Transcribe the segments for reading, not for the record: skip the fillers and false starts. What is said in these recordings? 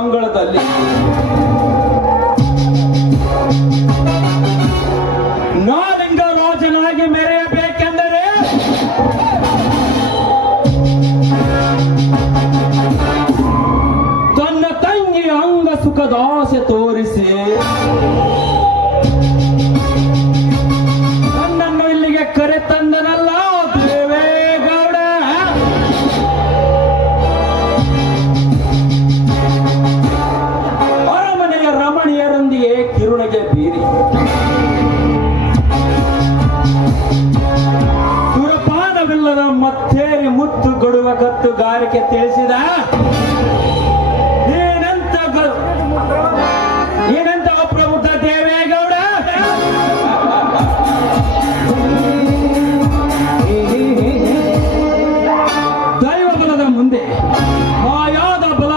ಅಂಗಳದಲ್ಲಿ ನಾಲಿಂಗ ರಾಜನಾಗಿ ಮೆರೆಯಬೇಕೆಂದರೆ ತನ್ನ ತಂಗಿ ಅಂಗ ಸುಖದ ಆಸೆ ತೋರಿಸಿ ನನ್ನನ್ನು ಇಲ್ಲಿಗೆ ಕರೆತಂದನಲ್ಲ ದೇವೇಗೌಡ. ಅರಮನೆಯ ರಮಣೀಯರೊಂದಿಗೆ ಕಿರುಣಿಗೆ ಬೀರಿ ಸುರಪಾನವಿಲ್ಲದ ಮತ್ತೇರಿ ಮುತ್ತು ಕೊಡುವ ಕತ್ತುಗಾರಿಕೆ ತಿಳಿಸಿದ ಏನಂತ ಪ್ರಬುದ್ಧ ದೇವೇಗೌಡ. ದೈವ ಬಲದ ಮುಂದೆ ಮಾಯಾದ ಬಲ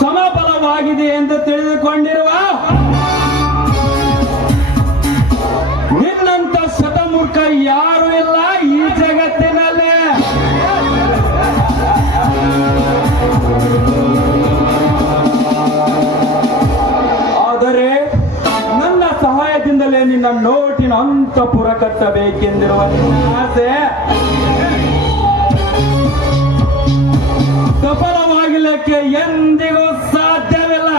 ಸಮಬಲವಾಗಿದೆ ಎಂದು ತಿಳಿದುಕೊಂಡಿರುವ ನಿನ್ನಂತ ಶತಮೂರ್ಖ ಯಾರು ಇಲ್ಲ ಈ ಜಗತ್ತಿನಲ್ಲೇ. ಆದರೆ ನನ್ನ ಸಹಾಯದಿಂದಲೇ ನಿನ್ನ ನೋಟಿನ ಅಂತಃಪುರ ಕಟ್ಟಬೇಕೆಂದಿರುವ ನಿನ್ನ ಆಸೆ ಸಫಲವಾಗಲಿಕ್ಕೆ ಎಂದಿಗೂ ಸಾಧ್ಯವಿಲ್ಲ.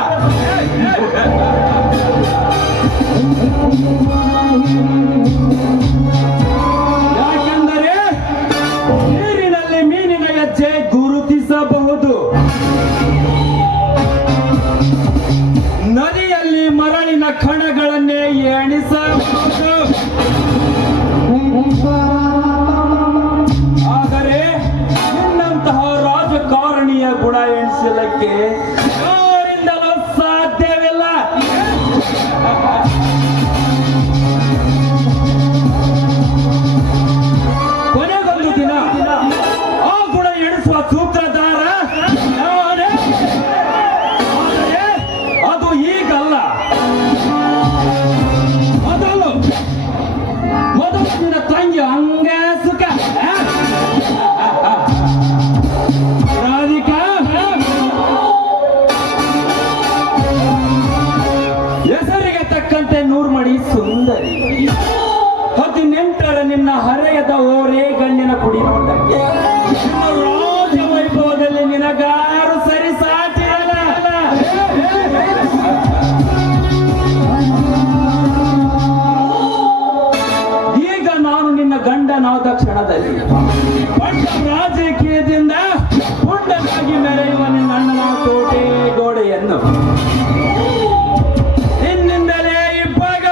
ಯಾಕೆಂದರೆ ನೀರಿನಲ್ಲಿ ಮೀನಿನ ಹೆಜ್ಜೆ ಗುರುತಿಸಬಹುದು, ನದಿಯಲ್ಲಿ ಮರಳಿನ ಕಣಗಳನ್ನೇ ಎಣಿಸಬಹುದು. ಆದರೆ ನಿನ್ನಂತಹ ರಾಜಕಾರಣಿಯ ಗುಣ ಎಣಿಸಲಿಕ್ಕೆ ಯಾರಿಂದಲೂ ಸಾಧ್ಯವಿಲ್ಲ. ಕೊನೆಗೊಂದು ದಿನ ಆ ಗುಣ ಎಣಿಸುವ ಸೂತ್ರಧಾರ ನಾನೇ. ಆದರೆ ಅದು ಈಗಲ್ಲ, ಮೊದಲು ನಿನ್ನ ತಂಗಿ ಹಂಗ ಸುಖ ರಾಧಿಕಾ. ಹೆಸರಿಗೆ ತಕ್ಕಂತೆ ನೂರ್ಮಡಿ ಸುಂದರಿ 18ರ ನಿನ್ನ ಹರೆಯದ ಓರೇ ಗಣ್ಣಿನ ಕುಡಿ ನೋಟಕ್ಕೆ ನಿನ್ನ ರಾಜ ವೈಭವದಲ್ಲಿ ನಿನಗಾರು ಸರಿ ಸಾಟಿರಲ್ಲ. ಈಗ ನಾನು ನಿನ್ನ ಗಂಡನಾದ ಕ್ಷಣದಲ್ಲಿ ಪಟ್ಟ ರಾಜಕೀಯದಿಂದ ಪುಂಡನಾಗಿ ಮೆರೆಯುವ ನಿನ್ನ ಅಣ್ಣನ ಕೋಟೆ ಗೋಡೆಯನ್ನು ನಿನ್ನಿಂದಲೇ ಇಬ್ಬಾಗ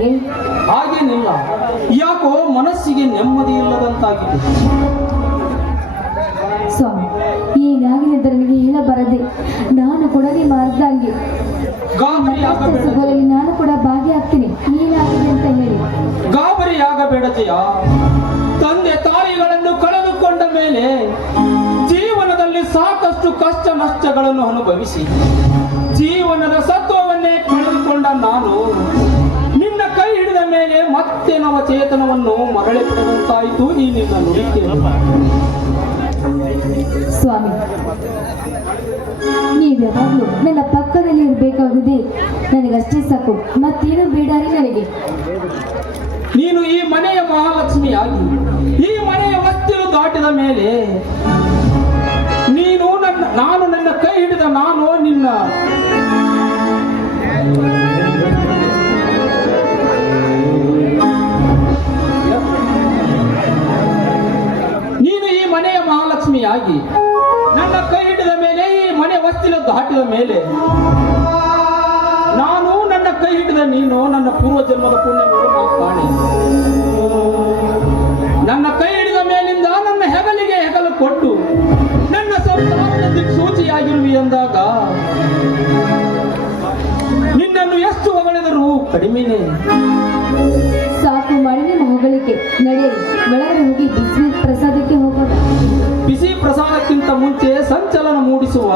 ಯಾಕೆ? ಹಾಗೇನಿಲ್ಲ, ಯಾಕೋ ಮನಸ್ಸಿಗೆ ನೆಮ್ಮದಿ ಇಲ್ಲದಂತಾಗಿದೆ. ಸ್ವಾಮಿ, ಏನಾಗಿದ್ದರೆ ನನಗೆ ಹೇಳಬಾರದೆ. ನಾನು ಕೂಡ ನಿಮ್ಮ ಅರ್ಧಾಂಗಿ. ಸುಖದಲ್ಲಿ ನಾನು ಕೂಡ ಭಾಗಿಯಾಗ್ತೀನಿ. ಏನಾಗಿದೆ ಅಂತ ಹೇಳಿ. ಗಾಬರಿಯಾಗಬೇಡ ಜಯ. ತಂದೆ ತಾಯಿಗಳನ್ನು ಕಳೆದುಕೊಂಡ ಮೇಲೆ ಜೀವನದಲ್ಲಿ ಸಾಕಷ್ಟು ಕಷ್ಟ ನಷ್ಟಗಳನ್ನು ಅನುಭವಿಸಿ ಜೀವನದ ಸತ್ವವನ್ನೇ ಕಳೆದುಕೊಂಡ ನಾನು ನಿನ್ನ ಕೈ ಹಿಡಿದ ಮೇಲೆ ಮತ್ತೆ ನವಚೇತನವನ್ನು ಮರಳಿ ಪಡೆದಂತಾಯಿತು. ಈ ನಿನ್ನ ನುಡಿಕೆ. ಸ್ವಾಮಿ, ನೀವು ಯಾವಾಗಲೂ ನನ್ನ ಪಕ್ಕದಲ್ಲಿ ಇರಬೇಕಾಗುದೇ. ನನಗಷ್ಟೇ ಸಾಕು, ಮತ್ತೇನು ಬೇಡಾರಿ ನನಗೆ. ನೀನು ಈ ಮನೆಯ ಮಹಾಲಕ್ಷ್ಮಿಯಾಗಿ ಈ ಮನೆಯ ಮತ್ತಿರು ದಾಟಿದ ಮೇಲೆ ನಾನು ನನ್ನ ಕೈ ಹಿಡಿದ ನಾನು ನಿನ್ನ ನೀನು ಈ ಮನೆಯ ಮಹಾಲಕ್ಷ್ಮಿಯಾಗಿ ನನ್ನ ಕೈ ಹಿಡಿದ ಮೇಲೆ ಈ ಮನೆ ವಸ್ತಿನ ದಾಟಿದ ಮೇಲೆ ನಾನು ನನ್ನ ಕೈ ಹಿಡಿದ ನೀನು ನನ್ನ ಪೂರ್ವ ಜನ್ಮದ ಪುಣ್ಯ ಕಾಣಿ. ನನ್ನ ಕೈ ಹಿಡಿದ ಮೇಲಿಂದ ನನ್ನ ಹೆಗಲಿಗೆ ಹೆಗಲು ಕೊಟ್ಟು ನನ್ನ ಸಂಸಾರದ ದಿಕ್ಸೂಚಿಯಾಗಿರುವಿ ಎಂದಾಗ ನಿನ್ನನ್ನು ಎಷ್ಟು ಹೊಗಳಿದರೂ ಕಡಿಮೆನೆ. ಸಾಕು ಮಾಡಿ ನಿಮ್ಮ ಹೊಗಳಿಕೆ. ನಡೆಯಿರಿ, ಒಳಗಡೆ ಹೋಗಿ ಬಿಸಿ ಪ್ರಸಾದಕ್ಕೆ ಹೋಗೋಣ. ಬಿಸಿ ಪ್ರಸಾದಕ್ಕಿಂತ ಮುಂಚೆ ಸಂಚಲನ ಮೂಡಿಸುವ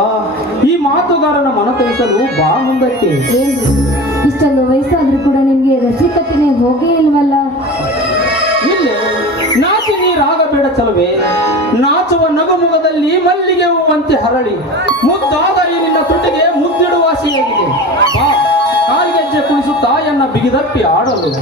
ಈ ಮಾತುಗಾರನ ಮನತರಿಸಲು ಬಾ ಮುಂದಕ್ಕೆ. ಏನ್ರಿ, ಇಷ್ಟೊಂದು ವಯಸ್ಸಾದ್ರೂ ಕೂಡ ನಿಮ್ಗೆ ರಸಿಕತೆನೆ ಹೋಗೇ ಇಲ್ವಲ್ಲ? ಇಲ್ಲೇ ನಾಚಿ ನೀರಾಗಬೇಡ ಚಲವೇ. ನಾಚುವ ನಗುಮುಖದಲ್ಲಿ ಮಲ್ಲಿಗೆ ಹೂವಂತೆ ಹರಳಿ ಮುದ್ದಾದ ಈ ನಿನ್ನ ತುಟಿಗೆ ಮುದ್ದಿಡುವಾಸಿಯಾಗಿದೆ. ಬಾ, ಕಾಲಿಗೆಜ್ಜೆ ಕುಣಿಸುತ್ತಾ ಎನ್ನ ಬಿಗಿದಪ್ಪಿ ಆಡಲು.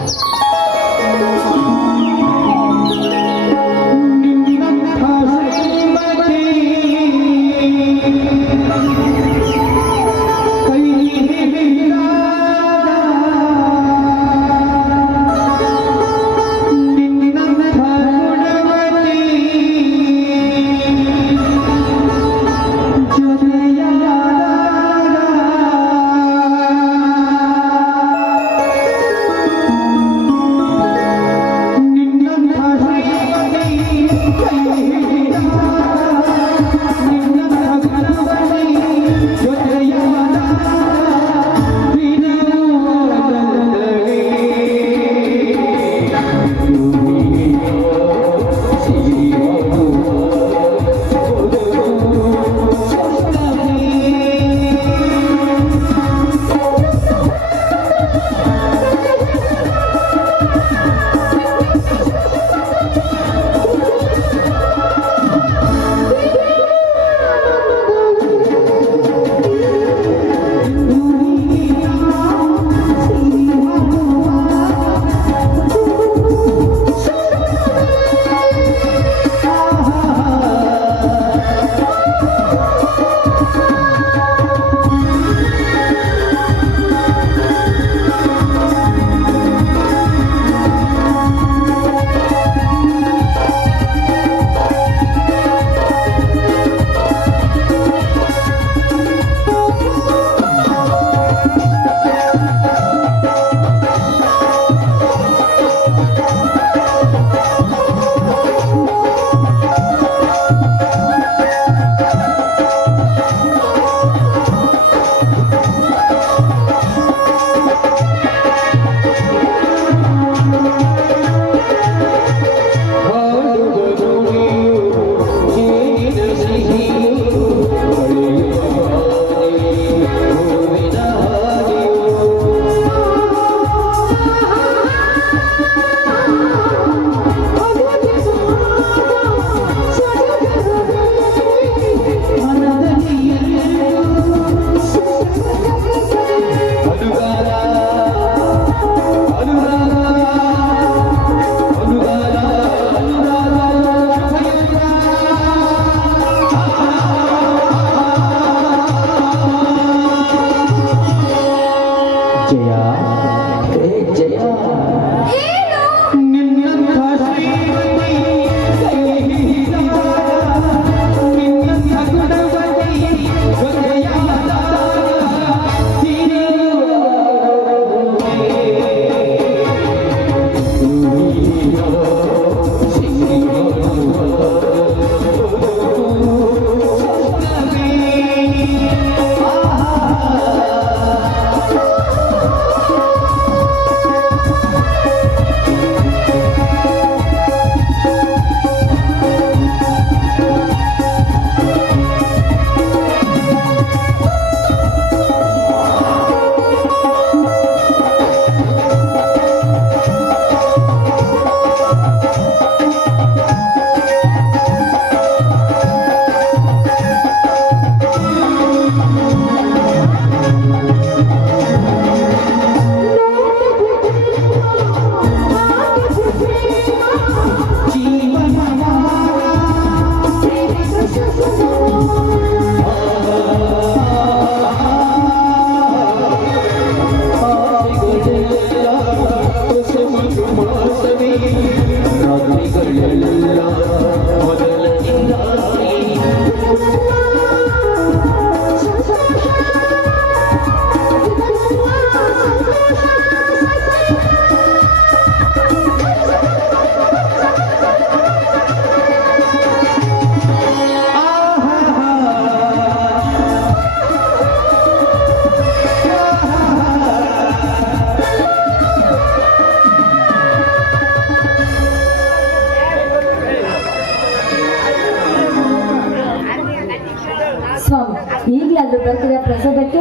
ಬರ್ತೀರಾ ಪ್ರಸಾದಕ್ಕೆ?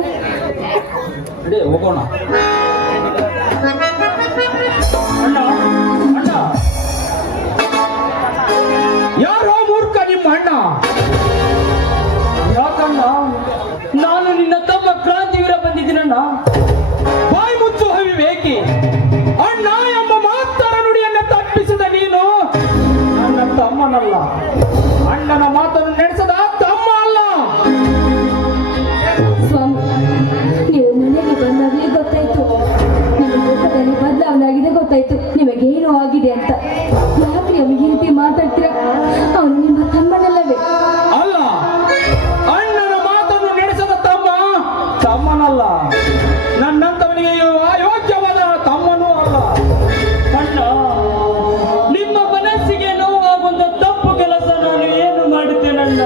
ನಡಿ ಹೋಗೋಣ. ಅಣ್ಣ ಅಣ್ಣ, ಯಾರೋ ಮೂರ್ಖ ನಿಮ್ಮ ಅಣ್ಣ. ಯಾಕಣ್ಣ? ನಾನು ನಿನ್ನ ತಮ್ಮ ಕ್ರಾಂತಿವೀರ ಬಂದಿದ್ದೀನಣ್ಣ. ಬಾಯಿ ಮುಚ್ಚು ಅವಿವೇಕಿ. ಅಣ್ಣ ಎಂಬ ಮಾತರ ನುಡಿಯನ್ನು ತಪ್ಪಿಸಿದ ನೀನು ನನ್ನ ತಮ್ಮನಲ್ಲ. ಅಣ್ಣನ ಮಾತನ್ನು ನಡೆಸದ ತಮ್ಮ ಅಲ್ಲ. ಸ್ವಾಮಿ, ನೀವು ಮನೆಗೆ ಬಂದಾಗಲೇ ಗೊತ್ತಾಯ್ತು ನಿಮ್ಮ ಮುಖದಲ್ಲಿ ಬದಲಾವಣೆ ಗೊತ್ತಾಯ್ತು. ನಿಮಗೇನು ಆಗಿದೆ ಅಂತ. ಯಾಕೆ ನಮಗೆ ರೀತಿ ಮಾತಾಡ್ತೀರಾ? ಅವನು ನಿಮ್ಮ ತಮ್ಮನಲ್ಲವೇ? ಅಲ್ಲ, ಅಣ್ಣನ ಮಾತನ್ನು ನಡೆಸದ ತಮ್ಮ ತಮ್ಮನಲ್ಲ. ನನ್ನಂತವನಿಗೆ ಅಯೋಗ್ಯವಾದ ತಮ್ಮನೂ ಅಲ್ಲ. ಅಣ್ಣ, ನಿಮ್ಮ ಮನಸ್ಸಿಗೆ ನೋವಾಗುವಂತ ತಪ್ಪು ಕೆಲಸ ನಾನು ಏನು ಮಾಡುತ್ತೇನಣ್ಣ?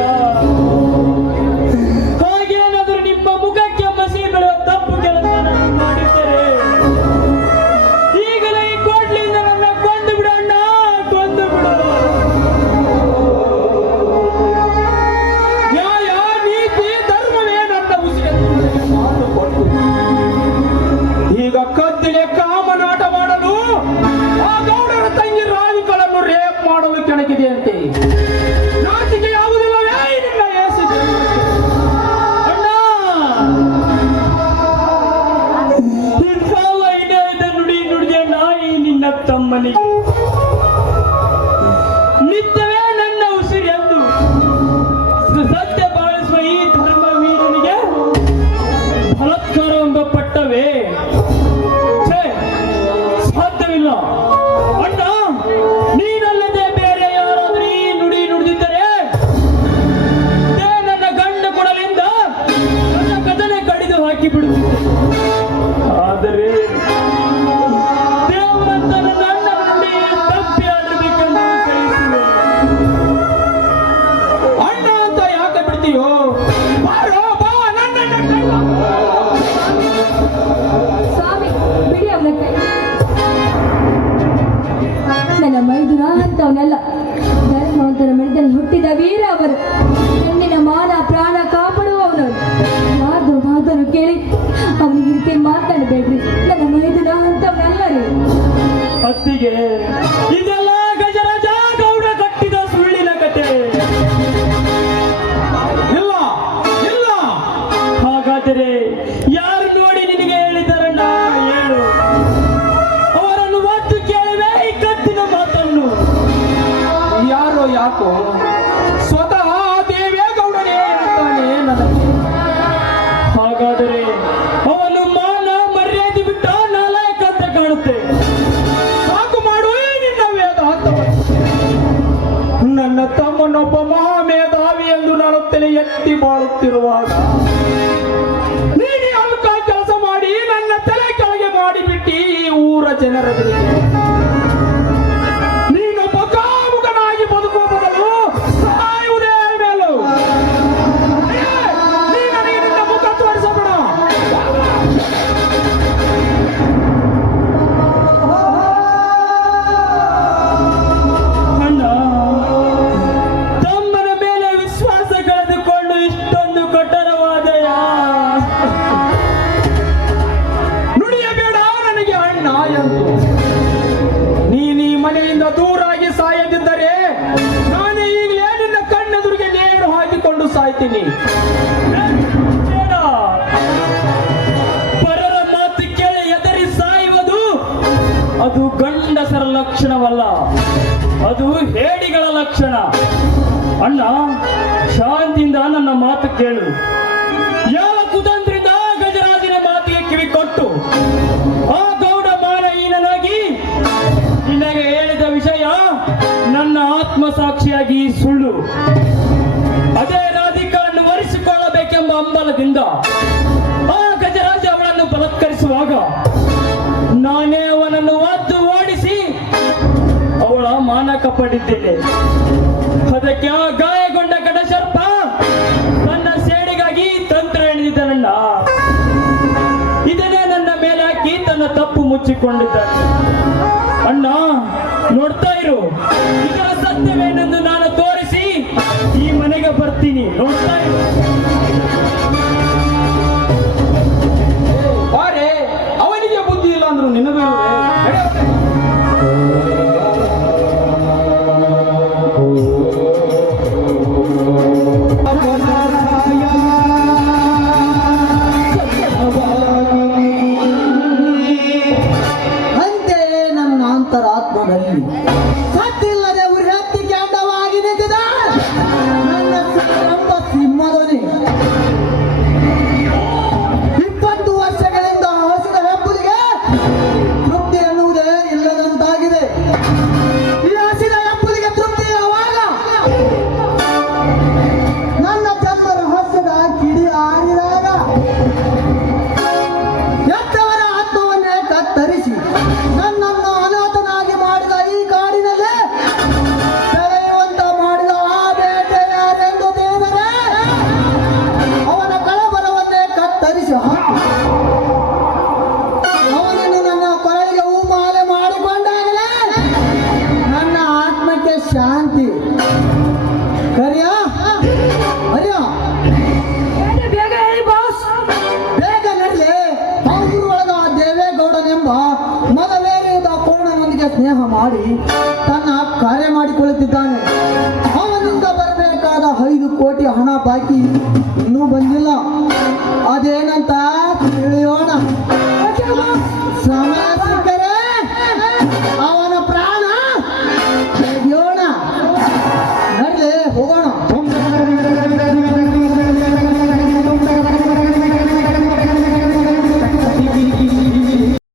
ಹಾಗೇನಾದ್ರೂ ನಿಮ್ಮ ಮುಖಕ್ಕೆ ಮಸಿ ಬೀಳುವ ತಪ್ಪು ಕೆಲಸ ನಾನು ಮಾಡಿದ್ದರೆ ಈಗಲೇ ಈ ಕೋಟ್ಲಿಯಿಂದ ನನ್ನ ಕೊಂದು ಬಿಡು ಅಣ್ಣ, ಕೊಂದು ಬಿಡು. ನ್ಯಾಯ, ನೀತಿ, ಧರ್ಮವೇ ನನ್ನ ಉಸಿರನ್ನು ಮಾತು ಕೊಟ್ಟು ಈಗ ಕತ್ತಿಲೆ ಕಾಮನಾಟ ಮಾಡಲು ಆ ಗೌಡರ ತಂಗಿ ರಾಜುಗಳನ್ನು ರೇಪ್ ಮಾಡಲು ಕೆಣಕಿದೆಯಂತೆ. ನಾಚಿಕೆ ಯಾವುದಿಲ್ಲವೇ ನಿನ್ನ ಏಸಿದೆ? ಅಣ್ಣ, ಇಂಥವ ಇಡದ ನುಡಿ ನುಡಿದ ನಾಯಿ ನಿನ್ನ ತಮ್ಮನಿಗೆ ನಿತ್ಯವೇ ನನ್ನ ಉಸಿರೆಂದು ಸತ್ಯ ಬಾಳಿಸುವ ಈ ಧರ್ಮ ವೀರನಿಗೆ ಬಲಾತ್ಕಾರ ಎಂಬ ಪಟ್ಟವೇ ಛೇ, ಸಾಧ್ಯವಿಲ್ಲ. ಅಣ್ಣ, ನೀನಲ್ಲದೆ ಬೇರೆ ಯಾರಾದ್ರೂ ಈ ನುಡಿ ನುಡಿದಿದ್ದರೆ ನನ್ನ ಗಂಡ ಕೊಡಲಿಂದ ನನ್ನ ಕದನೆ ಕಡಿದು ಹಾಕಿ ಬಿಡುತ್ತಿದ್ದೆ. ಆದರೆ ದೇವರಂತ ನನ್ನ ಅಣ್ಣನ ನುಡಿ ತಪ್ಪಿ ಆಡಬೇಕೆಂದು ಕಳಿಸಿದೆ. ಅಣ್ಣ ಅಂತ ಯಾಕೆ ಬಿಡ್ತೀಯೋ? ಬಾರೋ, ಬಾ, ನನ್ನನ್ನ ಕಳ್ಳ. ಸ್ವಾಮಿ, ಬಿಡಿ ಅವನ ಕೈ. ನನ್ನ ಮೈದುನ ಅಂತವನಲ್ಲ. ಧರ್ಮವಂತರ ಮನೆಯಲ್ಲಿ ಹುಟ್ಟಿದ ವೀರ ಅವರು. ಹೆಣ್ಣಿನ ಮಾನ ಪ್ರಾಣ ಕಾಪಾಡುವವನು. ಯಾರ್ದು ಮಾತನ್ನು ಕೇಳಿ ಅವನಿಗೆ ರೀತಿ ಮಾತಾಡಬೇಡ್ರಿ. ನನ್ನ ಮೈದುನ ಅಂತವನಲ್ಲ ರೀ. ಅತ್ತಿಗೆ, ಇದೆಲ್ಲ ಗಜರಾಜ ಗೌಡ ಕಟ್ಟಿದ ಸುಳ್ಳಿನ ಕತೆ. ಇಲ್ಲ ಇಲ್ಲ, ಹಾಗಾದರೆ ಯಾರು ನೋಡಿ ನಿನಗೆ ಹೇಳಿದರಣ್ಣ? ಹೇಳು. ಅವರನ್ನು ಒತ್ತು ಕೇಳಿವೆ ಈ ಕತ್ತಿನ ಮಾತನ್ನು. ಯಾರೋ ಯಾಕೋ ಸ್ವತಃ ದೇವೇಗೌಡನೇ ಹೇಳ್ತಾನೆ ನನಗೆ. ಹಾಗಾದರೆ ಅವನು ಮಾನ ಮರ್ಯಾದೆ ಬಿಟ್ಟ ನಾಲಾಯಕ ಅಂತ ಕಾಣುತ್ತೆ. ಸಾಕು ಮಾಡು ಈ ನಿನ್ನ ವೇದಾಂತವನ್ನು. ನನ್ನ ತಮ್ಮನೊಬ್ಬ ಮಹಾಮೇಧಾವಿ ಎಂದು ನಾನು ತಲೆ ಎತ್ತಿ ಬಾಳುತ್ತಿರುವಾಗ ನೀನು ಅಲ್ಕ ಕೆಲಸ ಮಾಡಿ ನನ್ನ ತಲೆ ಕೆಳಗೆ ಮಾಡಿಬಿಟ್ಟಿ ಈ ಊರ ಜನರಿಗೆ. ನೀನೊಬ್ಬ ಕಾಮುಕನಾಗಿ ಬದುಕುವ ಬದಲು ಸಾಯುವುದೇ ಮೇಲು. ನೀ ನನಗೆ ನಿನ್ನ ಮುಖ ತೋರಿಸಬೇಡ. ಅಣ್ಣ, ತಮ್ಮನ ಮೇಲೆ ವಿಶ್ವಾಸ ಕಳೆದುಕೊಂಡು ಇಷ್ಟೊಂದು ಕಠೋರವಾದಯ. ನುಡಿಯಬೇಡ ನನಗೆ ಅಣ್ಣ ಎಂದು. ನೀನೀ ಮನೆಯಿಂದ ದೂರಾಗಿ ಸಾಯದಿದ್ದರೆ ನಾನು ಈಗಲೇ ನಿನ್ನ ಕಣ್ಣೆದುರಿಗೆ ನೇಣು ಹಾಕಿಕೊಂಡು ಸಾಯ್ತೀನಿ. ಬೇಡ. ಪರರ ಮಾತು ಕೇಳಿ ಎದರಿ ಸಾಯುವುದು ಅದು ಗಂಡಸರ ಲಕ್ಷಣವಲ್ಲ, ಅದು ಹೇಡಿಗಳ ಲಕ್ಷಣ. ಅಣ್ಣ, ಶಾಂತಿಯಿಂದ ನನ್ನ ಮಾತು ಕೇಳು. ಯಾವ ಕುತಂತ್ರಿಂದ ಗಜರಾಜನ ಮಾತಿಗೆ ಕಿವಿ ಕೊಟ್ಟು ಆ ಗೌಡ ಮಾನಹೀನನಾಗಿ ನಿನಗೆ ಹೇಳಿದ ವಿಷಯ ನನ್ನ ಆತ್ಮಸಾಕ್ಷಿಯಾಗಿ ಸುಳ್ಳು. ಅದೇ ರಾಧಿಕವನ್ನು ವರಿಸಿಕೊಳ್ಳಬೇಕೆಂಬ ಹಂಬಲದಿಂದ ಆ ಗಜರಾಜ ಅವಳನ್ನು ಬಲಾತ್ಕರಿಸುವಾಗ ನಾನೇ ಅವನನ್ನು ಒದ್ದು ಓಡಿಸಿ ಅವಳ ಮಾನ ಕಾಪಾಡಿದ್ದೇನೆ. ಅದಕ್ಕೆ ಆ ಗಾಯಗೊಂಡ ಕಡಸರ್ಪ ನನ್ನ ಸೇಡಿಗಾಗಿ ತಂತ್ರ ಎಣಿದಿದ್ದನಣ್ಣ. ಇದನ್ನೇ ನನ್ನ ಮೇಲೆ ಹಾಕಿ ತನ್ನ ತಪ್ಪು ಮುಚ್ಚಿಕೊಂಡಿದ್ದಾನೆ. ಅಣ್ಣ, ನೋಡ್ತಾ ಇರು. ಇದರ ಸತ್ಯವೇನೆಂದು ನಾನು ತೋರಿಸಿ ಈ ಮನೆಗೆ ಬರ್ತೀನಿ. ನೋಡ್ತಾ ಇರು. ಅಂತರಾತ್ಮದಲ್ಲಿ ಸತ್ತಿಲ್ಲದೆ ಉರಿ ಹತ್ತಿ ಕೆಂಡವಾಗಿ ನಿಂತಿದ ನನ್ನ ಸಿಂಹವೆಂಬ ಸಿಂಹದೊನೆ 20 ವರ್ಷಗಳಿಂದ ಹಸಿದ ಹೆಬ್ಬುಲಿಗೆ ತೃಪ್ತಿ ಎನ್ನುವುದೇ ಇಲ್ಲದಂತಾಗಿದೆ. ಈ ಹಸಿದ ಹೆಬ್ಬುಲಿಗೆ ತೃಪ್ತಿ ಯಾವಾಗ ನನ್ನ ಜನ್ಮ ರಹಸ್ಯದ ಕಿಡಿ ಆರಿದಾಗ ಎತ್ತವರ ಆತ್ಮವನ್ನೇ ಕತ್ತರಿಸಿ ನನ್ನನ್ನು ಅನಾಥನಾಗಿ ಮಾಡಿದ ಈ ಕಾಡಿನಲ್ಲಿ ಬೆಳೆಯುವಂತ ಮಾಡಿದ ಆ ಬೇಟೆಯಾರೆಂದು ದೇವರೇ ಅವನ ಕಳಬಲವನ್ನೇ ಕತ್ತರಿಸಿ ಹಾಕಿ ಅವನನ್ನು ನನ್ನ ಕೊರಳಿಗೆ ಹೂಮಾಲೆ ಮಾಡಿಕೊಂಡಾಗಲೇ ನನ್ನ ಆತ್ಮಕ್ಕೆ ಶಾಂತಿ. ಕರಿಯ ಅರಿಯ ಬೇಗ ಹೇಳಿ ಬಾಸ್. ಬೇಗ ನಡಲೆ. ಆ ಊರೊಳಗ ದೇವೇಗೌಡನೆಂಬ ಮದವೇರಿದ ಪೂರ್ಣನೊಂದಿಗೆ ಸ್ನೇಹ ಮಾಡಿ ತನ್ನ ಕಾರ್ಯ ಮಾಡಿಕೊಳ್ಳುತ್ತಿದ್ದಾನೆ. ಅವನಿಂದ ಬರಬೇಕಾದ 5 ಕೋಟಿ ಹಣ ಬಾಕಿ